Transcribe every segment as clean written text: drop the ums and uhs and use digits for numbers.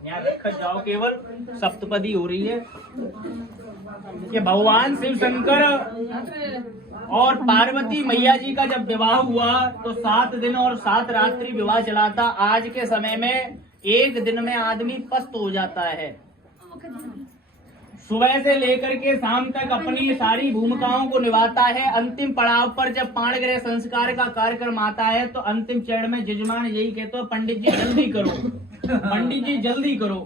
यहाँ रखा जाओ, केवल सप्तपदी हो रही है कि भगवान शिव शंकर और पार्वती मैया जी का जब विवाह हुआ तो 7 दिन और 7 रात्रि विवाह चला था। आज के समय में एक दिन में आदमी पस्त हो जाता है। सुबह से लेकर के शाम तक अपनी सारी भूमिकाओं को निभाता है। अंतिम पड़ाव पर जब पाणिग्रह संस्कार का कार्यक्रम आता है तो अंतिम चरण में जजमान यही कहते हो, पंडित जी जल्दी करो, पंडित जी जल्दी करो।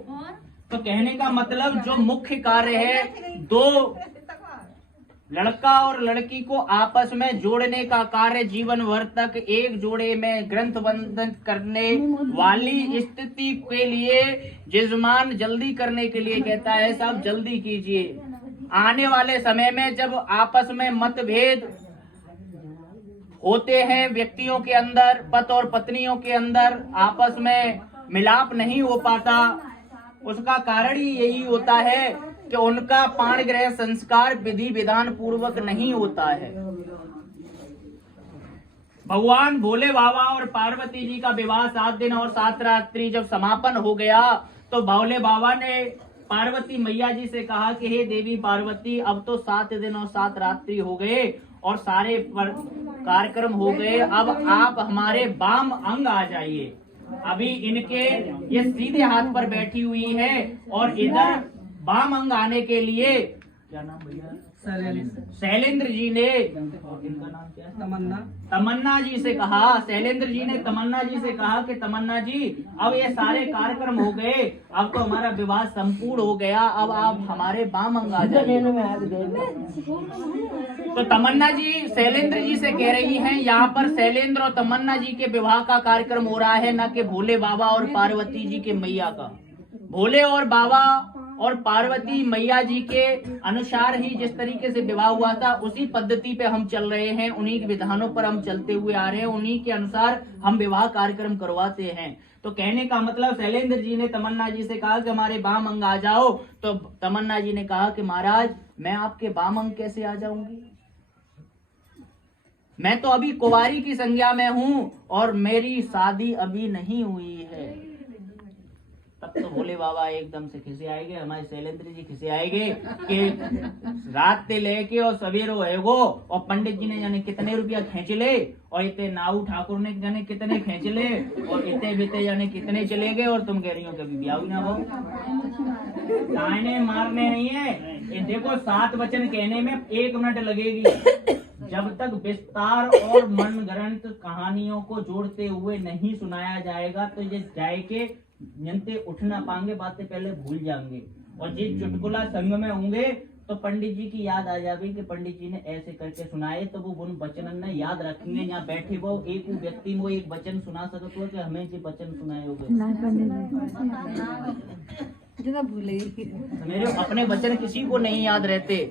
तो कहने का मतलब जो मुख्य कार्य है, दो लड़का और लड़की को आपस में जोड़ने का कार्य, जीवन भर तक एक जोड़े में ग्रंथ बंधन करने वाली स्थिति के लिए जजमान जल्दी करने के लिए कहता है, साहब जल्दी कीजिए। आने वाले समय में जब आपस में मतभेद होते हैं व्यक्तियों के अंदर, पति और पत्नियों के अंदर आपस में मिलाप नहीं हो पाता, उसका कारण ही यही होता है कि उनका पाणिग्रह संस्कार विधि विधान पूर्वक नहीं होता है। भगवान भोले बाबा और पार्वती जी का विवाह 7 दिन और 7 रात्रि जब समापन हो गया तो भोले बाबा ने पार्वती मैया जी से कहा कि हे देवी पार्वती, अब तो 7 दिन और 7 रात्रि हो गए और सारे कार्यक्रम हो गए, अब आप हमारे वाम अंग आ जाइए। अभी इनके ये सीधे हाथ पर बैठी हुई है और इधर वाम अंग आने के लिए क्या नाम भैया, शैलेंद्र जी ने, इनका नाम क्या है, तमन्ना जी से कहा। शैलेंद्र जी ने तमन्ना जी से कहा कि तमन्ना जी, अब ये सारे कार्यक्रम हो गए, अब तो हमारा विवाह संपूर्ण हो गया, अब आप हमारे वाम अंग आ जाइए। तो तमन्ना जी शैलेंद्र जी से कह रही हैं, यहाँ पर शैलेंद्र और तमन्ना जी के विवाह का कार्यक्रम हो रहा है, न कि भोले बाबा और पार्वती जी के मैया का। भोले और बाबा और पार्वती मैया जी के अनुसार ही जिस तरीके से विवाह हुआ था उसी पद्धति पे हम चल रहे हैं, उन्हीं विधानों पर हम चलते हुए आ रहे हैं, उन्हीं के अनुसार हम विवाह कार्यक्रम करवाते हैं। तो कहने का मतलब शैलेंद्र जी ने तमन्ना जी से कहा कि हमारे वाम अंग आ जाओ। तो तमन्ना जी ने कहा कि महाराज मैं आपके वाम अंग कैसे आ जाऊंगी, मैं तो अभी कुंवारी की संज्ञा में हूँ और मेरी शादी अभी नहीं हुई है। तब तो भोले बाबा एकदम से खिसे आएंगे, हमारे शैलेंद्र जी खिसे आएंगे कि रात से लेके और सवेरे होएगो और पंडित जी ने जाने कितने रुपया खींच ले और इतने नाऊ ठाकुर ने जाने कितने खींच ले और इतने बीते जाने कितने चले गए और तुम कह रही हो कभी ब्याह भी ना हो। ताने मारने नहीं है ये, देखो 7 वचन कहने में 1 मिनट लगेगी। जब तक विस्तार और मनगढ़ंत कहानियों को जोड़ते हुए नहीं सुनाया जाएगा तो ये जाए के जनते उठ ना पाएंगे, बातें पहले भूल जाएंगे और जिस चुटकुला संग में होंगे तो पंडित जी की याद आ जाएगी कि पंडित जी ने ऐसे करके सुनाए, तो वो उन वचन ने याद रखेंगे। यहाँ बैठे वो एक व्यक्ति वो एक वचन सुना सकते हो कि हमें जो वचन सुनाए हो मेरे अपने वचन किसी को नहीं याद रहते।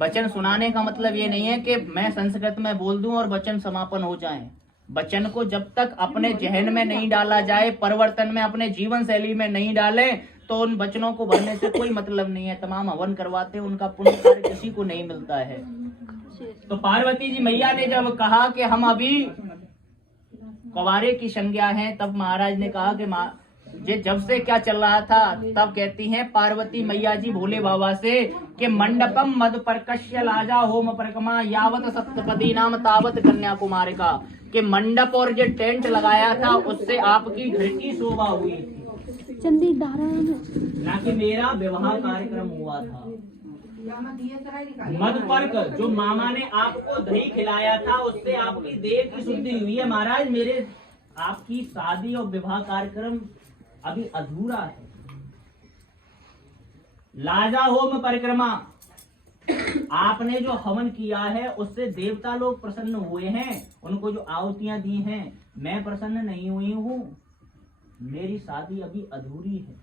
वचन सुनाने का मतलब ये नहीं है कि मैं संस्कृत में बोल दूं और वचन समापन हो जाए। वचन को जब तक अपने जहन में नहीं डाला जाए, परिवर्तन में अपने जीवन शैली में नहीं डाले, तो उन वचनों को भरने से कोई मतलब नहीं है। तमाम हवन करवाते हैं, उनका पुण्य कार्य किसी को नहीं मिलता है। तो पार्वती जी मैया ने जब कहा कि हम अभी कुंवारे की संज्ञा हैं, तब महाराज ने कहा कि ये जब से क्या चल रहा था, तब कहती हैं पार्वती मैया जी भोले बाबा से कि मंडपम मद परकश्य लाजा होम परिक्रमा यावत सप्तपदी नाम तावत कन्याकुमारी का, कि मंडप और जो टेंट लगाया था उससे आपकी घर की शोभा हुई थी, चंदी ना कि मेरा विवाह कार्यक्रम हुआ था। मद पर्क जो मामा ने आपको दही खिलाया था उससे आपकी देह की शुद्धि हुई है। महाराज मेरे आपकी शादी और विवाह कार्यक्रम अभी अधूरा है। लाजा होम परिक्रमा, आपने जो हवन किया है उससे देवता लोग प्रसन्न हुए हैं, उनको जो आहुतियां दी हैं, मैं प्रसन्न नहीं हुई हूँ, मेरी शादी अभी अधूरी है।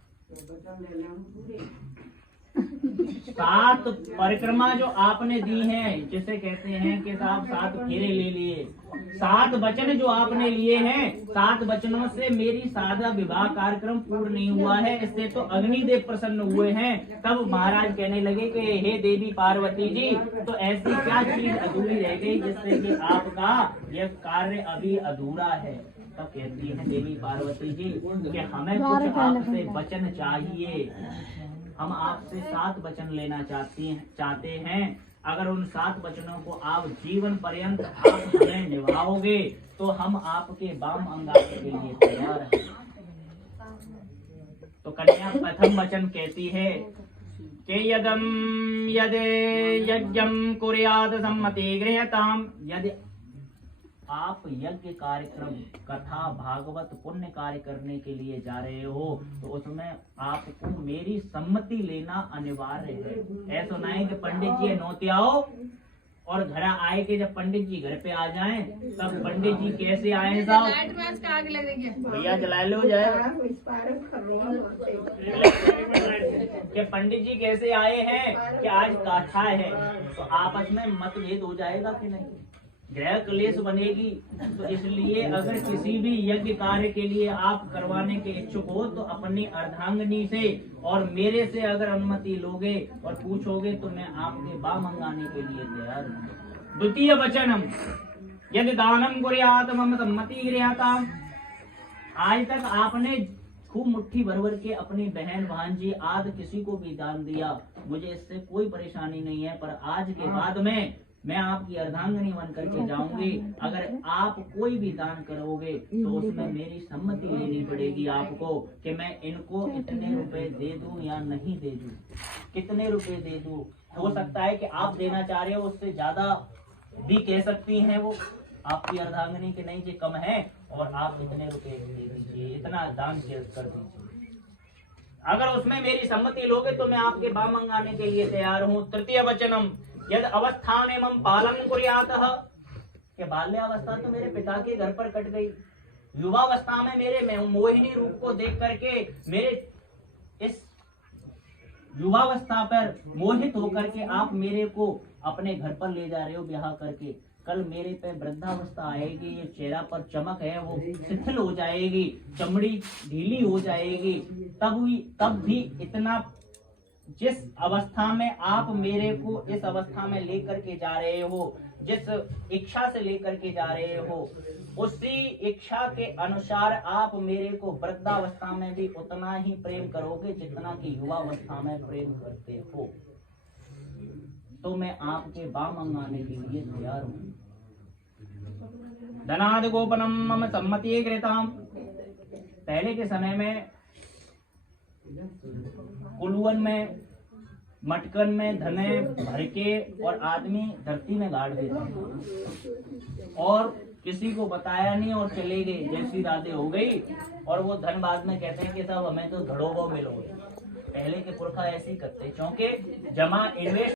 7 परिक्रमा जो आपने दी हैं, जिसे कहते हैं कि साहब 7 फेरे ले लिए, 7 वचन जो आपने लिए हैं, 7 वचनों से मेरी सादा विवाह कार्यक्रम पूर्ण नहीं हुआ है, इससे तो अग्निदेव प्रसन्न हुए हैं। तब महाराज कहने लगे कि हे देवी पार्वती जी, तो ऐसी क्या चीज अधूरी रह गई जिससे कि आपका यह कार्य अभी अधूरा है। तब कहती है देवी पार्वती जी कि हमें कुछ आपसे वचन चाहिए, हम आपसे 7 वचन लेना चाहते हैं। अगर उन 7 वचनों को आप जीवन पर्यंत आप हमें निभाओगे तो हम आपके वाम अंगाने के लिए तैयार हैं। तो कन्या प्रथम वचन कहती है कि यदम यदे यज्ञम कुर्यात सम्मति गृह्यताम, यदि आप यज्ञ कार्यक्रम कथा भागवत पुण्य कार्य करने के लिए जा रहे हो तो उसमें आपको मेरी सम्मति लेना अनिवार्य है। ऐसा नहीं कि पंडित जी नौते आओ और घर आए के जब पंडित जी घर पे आ जाएं तब पंडित जी कैसे आए साहब भैया जला लो जाए कि पंडित जी कैसे आए हैं कि आज कथा है, तो आपस में मतभेद हो जाएगा कि नहीं, गृह क्लेश बनेगी। तो इसलिए अगर किसी भी यज्ञ कार्य के लिए आप करवाने के इच्छुक हो तो अपनी अर्धांगिनी से और मेरे से अगर अनुमति लोगे और पूछोगे तो मैं आपके वाम अंगाने के लिए तैयार हूँ। द्वितीय वचनम यदि दानम कुर्यात मम सम्मति गृह्यताम, आज तक आपने खूब मुट्ठी भर भर के अपनी बहन भांजी आदि किसी को भी दान दिया, मुझे इससे कोई परेशानी नहीं है, पर आज के बाद में मैं आपकी अर्धांगिनी बन करके जाऊंगी। अगर आप कोई भी दान करोगे तो उसमें मेरी सम्मति लेनी पड़ेगी आपको कि मैं इनको इतने रुपए दे दूं या नहीं दे दूं, कितने रुपए दे दूं। हो सकता है कि आप देना चाह रहे हो उससे ज्यादा भी कह सकती हैं वो आपकी अर्धांगिनी के नहीं जी कम है और आप इतने रुपए दे दीजिए, इतना दान कर दीजिए। अगर उसमें मेरी सम्मति लोगे तो मैं आपके वाम अंगाने के लिए तैयार हूँ। तृतीय वचनम यद अवस्थान एवं पालन कुर्यातः, के बाल्यावस्था तो मेरे पिता के घर पर कट गई, युवावस्था में मेरे मोहिनी रूप को देख करके मेरे इस युवावस्था पर मोहित होकर के आप मेरे को अपने घर पर ले जा रहे हो ब्याह करके, कल मेरे पे वृद्धावस्था आएगी, ये चेहरा पर चमक है वो शिथिल हो जाएगी, चमड़ी ढीली हो जाएगी, तब भी इतना जिस अवस्था में आप मेरे को इस अवस्था में लेकर के जा रहे हो, जिस इच्छा से लेकर के जा रहे हो, उसी इच्छा के अनुसार आप मेरे को वृद्धावस्था में भी उतना ही प्रेम करोगे जितना कि युवावस्था में प्रेम करते हो, तो मैं आपके वाम अंगाने के लिए तैयार हूँ। धनाद गोपनम मम सम्मति कृताम, पहले के समय में कुलवन में मटकन में धने भर के और आदमी धरती में गाड़ देते और किसी को बताया नहीं और चले गए, जैसी राधे हो गई और वो धन बाद में कहते हैं कि साहब हमें तो धड़ों मिलोगे। पहले के पुरखा ऐसे ही करते क्योंकि जमा इन्वेस्ट